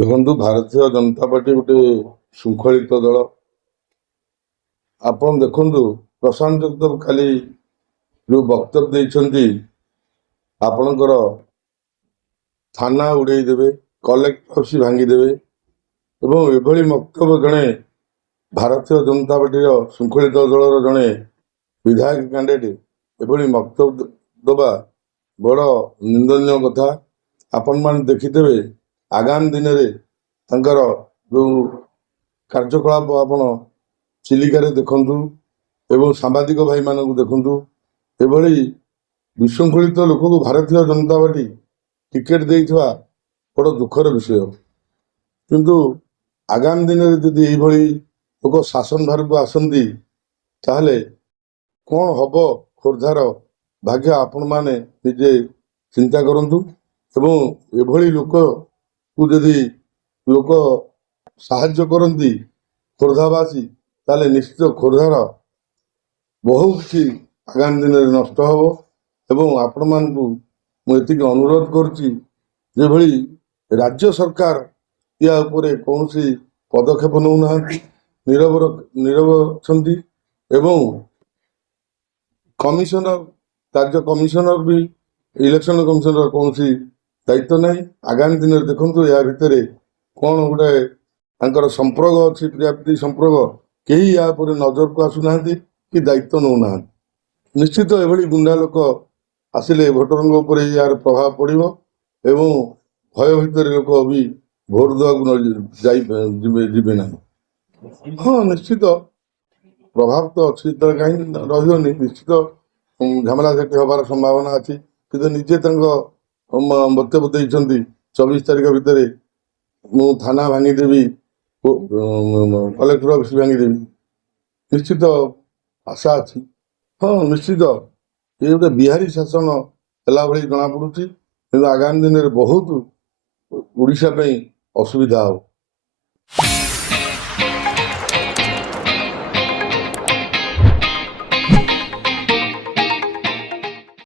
ଦେଖନ୍ତୁ ଭାରତୀୟ ଜନତା ପାର୍ଟି ଗୋଟେ ଶୃଙ୍ଖଳିତ ଦଳ। ଆପଣ ଦେଖନ୍ତୁ ପ୍ରଶାନ୍ତ ଯାଦବ କାଲି ଯୋଉ ବକ୍ତବ୍ୟ ଦେଇଛନ୍ତି, ଆପଣଙ୍କର ଥାନା ଉଡ଼େଇ ଦେବେ, କଲେକ୍ଟର ଅଫିସ ଭାଙ୍ଗିଦେବେ ଏବଂ ଏଭଳି ବକ୍ତବ୍ୟ ଜଣେ ଭାରତୀୟ ଜନତା ପାର୍ଟିର ଶୃଙ୍ଖଳିତ ଦଳର ଜଣେ ବିଧାୟକ କ୍ୟାଣ୍ଡିଡେଟ୍ ଏଭଳି ବକ୍ତବ୍ୟ ଦେବା ବଡ଼ ନିନ୍ଦନୀୟ କଥା। ଆପଣମାନେ ଦେଖିଥିବେ ଆଗାମୀ ଦିନରେ ତାଙ୍କର ଯେଉଁ କାର୍ଯ୍ୟକଳାପ ଆପଣ ଚିଲିକାରେ ଦେଖନ୍ତୁ ଏବଂ ସାମ୍ବାଦିକ ଭାଇମାନଙ୍କୁ ଦେଖନ୍ତୁ। ଏଭଳି ବିଶୃଙ୍ଖଳିତ ଲୋକକୁ ଭାରତୀୟ ଜନତା ପାର୍ଟି ଟିକେଟ ଦେଇଥିବା ବଡ଼ ଦୁଃଖର ବିଷୟ। କିନ୍ତୁ ଆଗାମୀ ଦିନରେ ଯଦି ଏଇଭଳି ଲୋକ ଶାସନ ଭାରକୁ ଆସନ୍ତି ତାହେଲେ କ'ଣ ହବ ଖୋର୍ଦ୍ଧାର ଭାଗ୍ୟ ଆପଣମାନେ ନିଜେ ଚିନ୍ତା କରନ୍ତୁ। ଏବଂ ଏଭଳି ଲୋକକୁ ଯଦି ଲୋକ ସାହାଯ୍ୟ କରନ୍ତି ଖୋର୍ଦ୍ଧାବାସୀ, ତାହେଲେ ନିଶ୍ଚିତ ଖୋର୍ଦ୍ଧାର ବହୁ କିଛି ଆଗାମୀ ଦିନରେ ନଷ୍ଟ ହେବ। ଏବଂ ଆପଣମାନଙ୍କୁ ମୁଁ ଏତିକି ଅନୁରୋଧ କରୁଛି, ଯେଭଳି ରାଜ୍ୟ ସରକାର ୟା ଉପରେ କୌଣସି ପଦକ୍ଷେପ ନେଉନାହାନ୍ତି, ନୀରବ ଅଛନ୍ତି ଏବଂ କମିଶନର ରାଜ୍ୟ କମିଶନର ବି ଇଲେକ୍ସନ କମିଶନର କୌଣସି ଦାୟିତ୍ୱ ନାହିଁ। ଆଗାମୀ ଦିନରେ ଦେଖନ୍ତୁ ଏହା ଭିତରେ କ'ଣ ଗୋଟେ ତାଙ୍କର ସମ୍ପର୍କ ଅଛି, ପ୍ରିୟାପ୍ତି ସମ୍ପର୍କ, କେହି ୟା ଉପରେ ନଜରକୁ ଆସୁନାହାନ୍ତି କି ଦାୟିତ୍ୱ ନେଉନାହାନ୍ତି। ନିଶ୍ଚିତ ଏଭଳି ଗୁଣ୍ଡା ଲୋକ ଆସିଲେ ଭୋଟରଙ୍କ ଉପରେ ଏହାର ପ୍ରଭାବ ପଡ଼ିବ ଏବଂ ଭୟ ଭିତରେ ଲୋକ ବି ଭୋଟ ଦେବାକୁ ଯିବେ ନାହିଁ। ହଁ, ନିଶ୍ଚିତ ପ୍ରଭାବ ତ ଅଛି, କାହିଁକି ରହିବନି। ନିଶ୍ଚିତ ଝାମେଲା ସେଠି ହେବାର ସମ୍ଭାବନା ଅଛି। କିନ୍ତୁ ନିଜେ ତାଙ୍କ ବକ୍ତବ୍ୟ ଦେଇଛନ୍ତି 24 ତାରିଖ ଭିତରେ ମୁଁ ଥାନା ଭାଙ୍ଗିଦେବି, କଲେକ୍ଟର ଅଫିସ ଭାଙ୍ଗିଦେବି। ନିଶ୍ଚିତ ଆଶା ଅଛି। ହଁ, ନିଶ୍ଚିତ ଏ ଗୋଟେ ବିହାରୀ ଶାସନ ହେଲା ଭଳି ଜଣାପଡ଼ୁଛି। କିନ୍ତୁ ଆଗାମୀ ଦିନରେ ବହୁତ ଓଡ଼ିଶା ପାଇଁ ଅସୁବିଧା ହେବ।